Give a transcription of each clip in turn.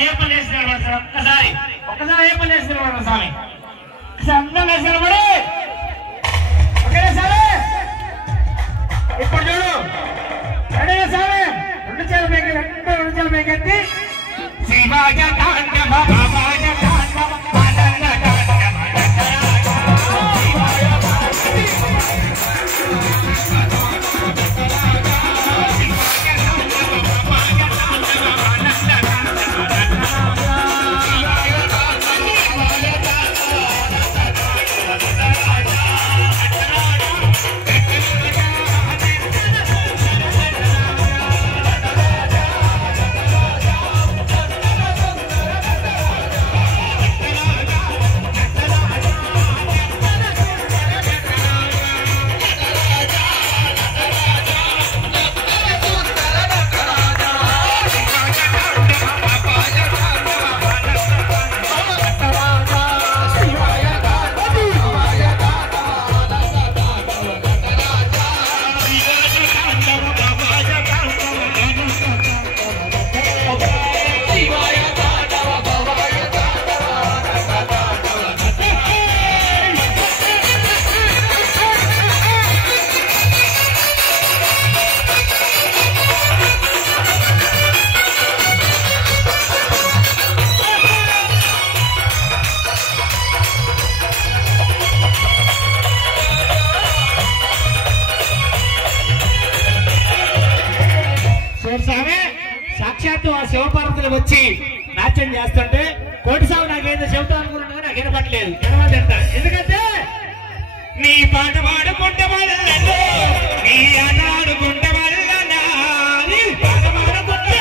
ఏ పని చేస్తున్నాడు ఒక్కసారి ఏ పని చేస్తున్నాడు స్వామి అందంగా నిలబడి ఓకేనా స్వామి ఇప్పుడు చూడు రెడీగా స్వామి రెండు చేతులు పైకెత్తి శివాయ తాండవ బాబాయ తాండవ ఆనంద సాక్షాత్తు ఆ శివపార్వతులు వచ్చి నాట్యం చేస్తుంటే కోటి సాగు నాకేదో చెబుతా అనుకున్నాను కానీ నాకు వినపట్లేదు వినవద్దంట ఎందుకంటే నీ పాట పాడుకుంటే వల్ల నీ ఆట ఆడుకుంటే వల్ల నీ పాట పాడుకుంటే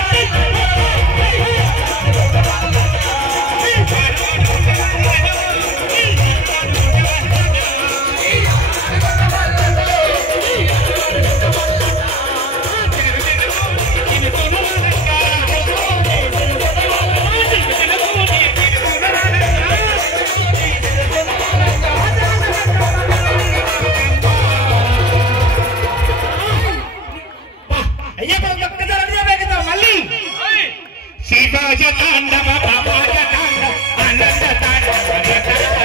శివాజ తాండవ బాబాజ తాండవ ఆనంద తాండవ